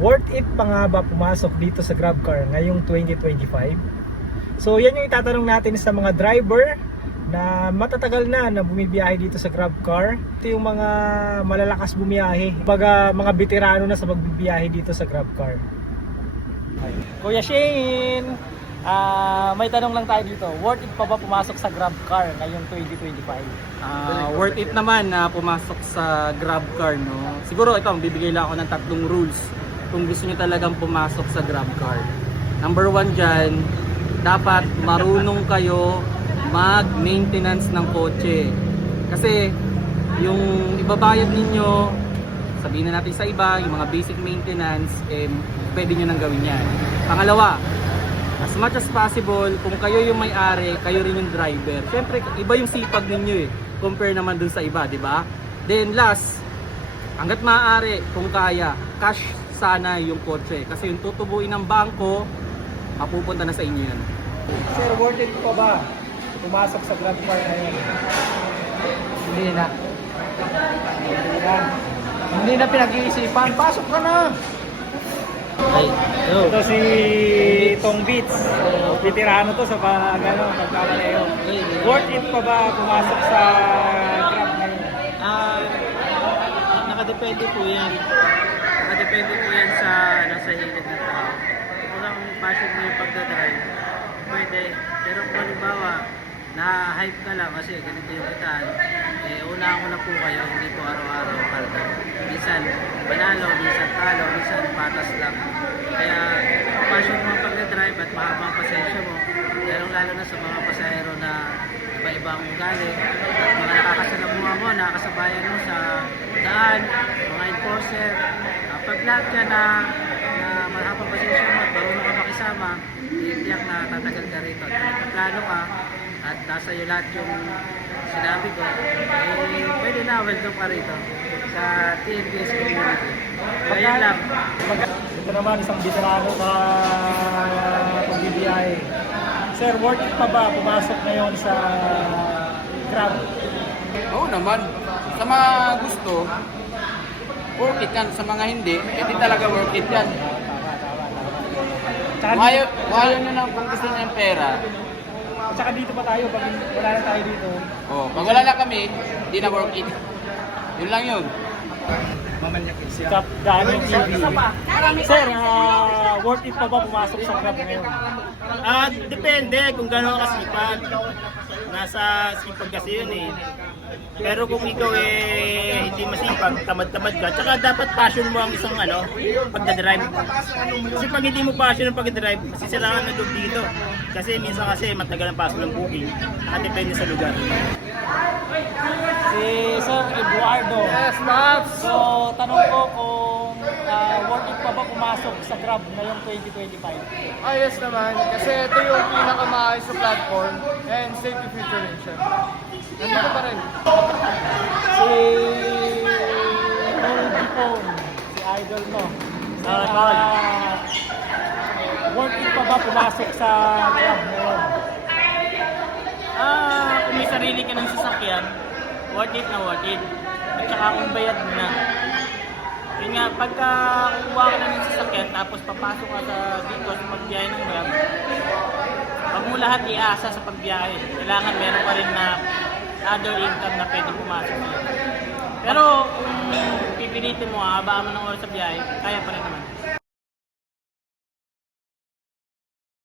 worth it pa nga ba pumasok dito sa GrabCar ngayong 2025? So yan yung itatanong natin sa mga driver na matatagal na na bumibiyahe dito sa GrabCar. Ito yung mga malalakas bumiyahe. Baga mga veterano na sa pagbibiyahe dito sa GrabCar. Kuya Shane, ah may tanong lang tayo dito. Worth it pa ba pumasok sa GrabCar ngayong 2025? Ah, worth it naman na pumasok sa GrabCar, no? Siguro ito, bibigay lang ako ng tatlong rules kung gusto nyo talagang pumasok sa GrabCar. Number one dyan, dapat marunong kayo mag-maintenance ng kotse. Kasi yung ibabayad ninyo, sabihin na natin sa iba, yung mga basic maintenance, eh, pwede nyo nang gawin yan. Pangalawa, as much as possible, kung kayo yung may-ari, kayo rin yung driver. Siyempre, iba yung sipag ninyo eh, compare naman dun sa iba, di ba? Then last, hanggat maaari, kung kaya, cash sana yung kotse. Kasi yung tutubuin ng bangko, mapupunta na sa inyo yan. Sir, worth it pa ba pumasok sa ngayon? Hindi na. Hindi na. Hindi na pinag-iisipan. Pasok ka na. Ay, hello. Ito si Tong Beats. Veterano to sa pag, ano, pagkakaleo. Worth it pa ba pumasok sa Grab ngayon? Ah, nakadepende po yan. Nakadepende po yan sa nasa hilig ng tao. Kung ang passion mo yung pagdadrive, pwede. Pero kung halimbawa, na-hype ka lang kasi ganito yung kitaan, eh unahan ko na po kayo, hindi po araw-araw kalta. Minsan banalo, minsan talo, minsan patas lang. Kaya passion mo pagdadrive at mahaba ang pasensya mo, lalong lalo na sa mga pasahero na iba-ibang ugali, mga nakakasalamuha mo, nakakasabayan mo sa daan, mga enforcer, pag lahat ka na, na mahabang pasensya mo at marunong ka makisama, tiyak na tatagal ka rito. At plano ka, at nasa iyo lahat yung sinabi ko, eh, pwede na, welcome ka rito sa TNBS community. Kaya lang, Ito naman isang veterano sa pagbibiyahe. Sir, worth it pa ba pumasok ngayon sa Grab? Oo naman. Sa mga gusto, worth it yan. Sa mga hindi, hindi talaga worth it yan. Tsaka kung ayaw nyo lang kung gusto nyo ng pera, tsaka dito pa tayo, pag wala na tayo dito. oh, pag wala lang kami, hindi na worth it. Yun lang yun. Kap Daniel TV. Sir, ah, worth it pa ba pumasok sa Grab ngayon? Ah, depende kung gano'n ka kasipag. Nasa sipag kasi yun eh. Pero kung ikaw eh hindi masipag, tamad-tamad ka, tsaka dapat passion mo ang isang ano, pagdadrive. Kasi pag hindi mo passion ang pagdadrive, masisiraan na loob dito. Kasi minsan kasi matagal ang pasok ng booking. Nakadepende sa lugar. Si Sir Eduardo. Yes, Maps. So, tanong ko pumasok sa Grab ngayong 2025? Ayos naman. Kasi ito yung pinakamaayos na platform and safety feature rin siya. Nandito pa rin. Si Nung Gipon, si idol mo. Ah, tol. Ah, worth it pa ba pumasok sa Grab ngayon? Ah, kung may sarili ka ng sasakyan, worth it na worth it. At saka kung bayad mo na. Yun nga, pagka kukuha ka na ng sasakyan, tapos papasok ka sa dito sa pagbiyahe ng Grab, wag mo lahat iasa sa pagbiyahe. Kailangan meron pa rin na other income na pwede pumasok dito. Pero kung pipilitin mo, habaan mo ng oras sa biyahe, kaya pa rin naman.